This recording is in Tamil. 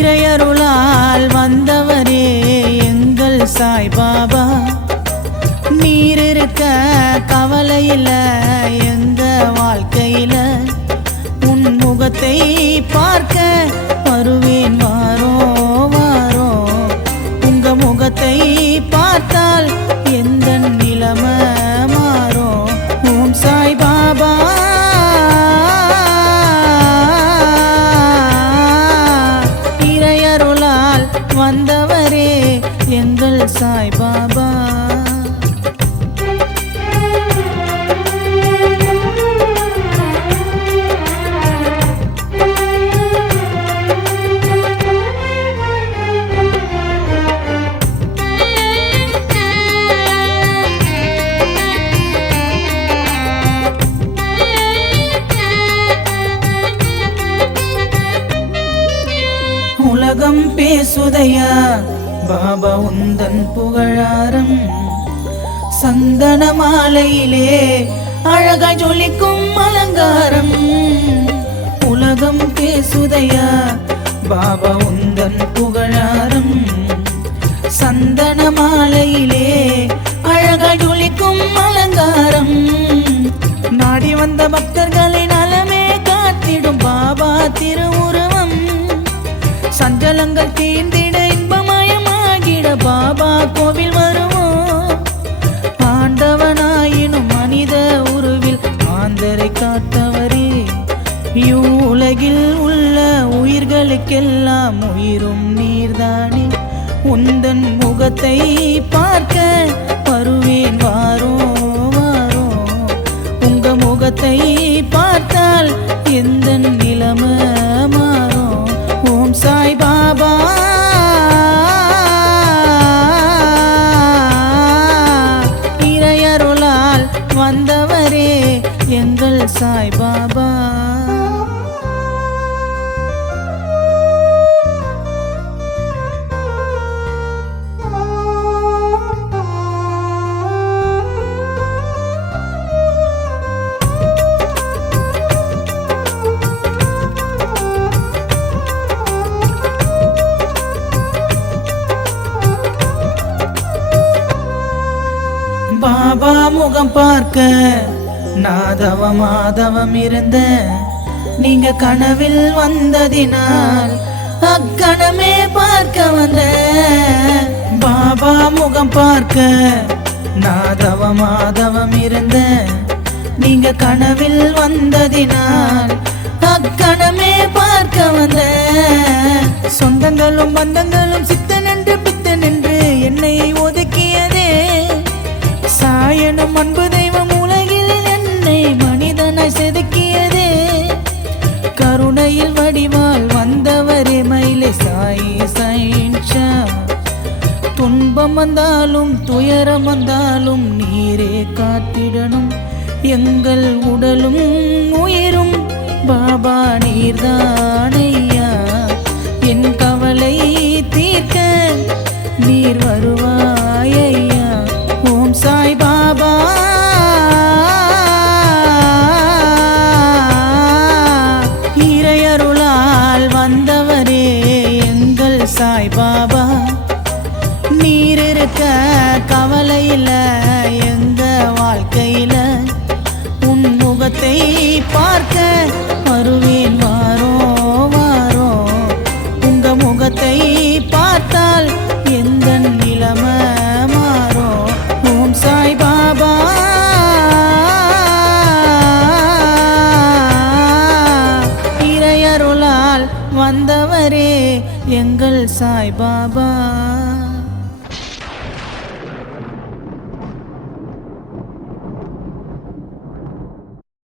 இறையருளால் வந்தவரே எங்கள் சாய்பாபா, நீர் இருக்க கவலையில எங்க வாழ்க்கையில உன் முகத்தை பார்க்க வருவேன் வாரோ வாரோ. உங்க முகத்தை பார்த்தால் எந்த நிலைமை மாறும். ஓம் சாய்பாபா வந்தவரே எங்கள் சாய்பாபா. உலகம் பேசுதையா பாபா உந்தன் புகழாரம், சந்தன மாலையிலே அழகாய் ஜொலிக்கும் அலங்காரம். உலகம் பேசுதையா பாபா உந்தன் புகழாரம், சந்தன மாலையிலே அழகாய் ஜொலிக்கும் அலங்காரம். நாடி வந்த பக்தர்களை நலமே காத்திடும் பாபா திருவுருவம். சஞ்சலங்கள் தீர்ந்திட இன்பமயமாகிட பாபா கோவில் வருவோம். ஆண்டவனாயினும் மனித உருவில் மாந்தரை காத்தவரே, இவ்வுலகில் உள்ள உயிர்களுக்கெல்லாம் உயிரும் நீர்தானே. உந்தன் முகத்தை பார்க்க வருவேன் வாரோ வாரோ. உங்க முகத்தை பார்த்தால் எந்த நிலைமை மாறும். ஓம் சாய்பாபா இறையருளால் வந்தவரே எங்கள் சாய்பாபா. பாபா முகம் பார்க்க நாதவ மாதவம் இருந்த நீங்க கனவில் வந்ததினால் அக்கணமே பார்க்க வந்த. பாபா முகம் பார்க்க நாதவ மாதவம் இருந்த நீங்க கனவில் வந்ததினால் அக்கணமே பார்க்க வந்த. சொந்தங்களும் பந்தங்களும் சித்தனென்று பித்தனென்று என்னை ஒதுக்கியதே. சாயனும் அன்பு தெய்வம் உலகில் என்னை மனிதனாய் செதுக்கியதே. கருணையில் வடிவால் வந்தவரே மயிலே சாயி சைன்ஷா. துன்பம் வந்தாலும் துயரம் வந்தாலும் நீரே காத்திடணும். எங்கள் உடலும் உயிரும் பாபா நீர்தானையா. என் கவலை தீர்க்க நீர் வருவாயையா. ஓம் சாய்பாபா இறையருளால் வந்தவரே எங்கள் சாய்பாபா, நீர் இருக்க கவலையில எங்க வாழ்க்கையில உன் முகத்தை பார்க்க வருவேன் வாரோ வாரோ. உங்க முகத்தை பார்த்தால் எந்த நிலைமை மாறும். ஓம் சாய்பாபா இறையருளால் வந்தவரே எங்கள் சாய்பாபா.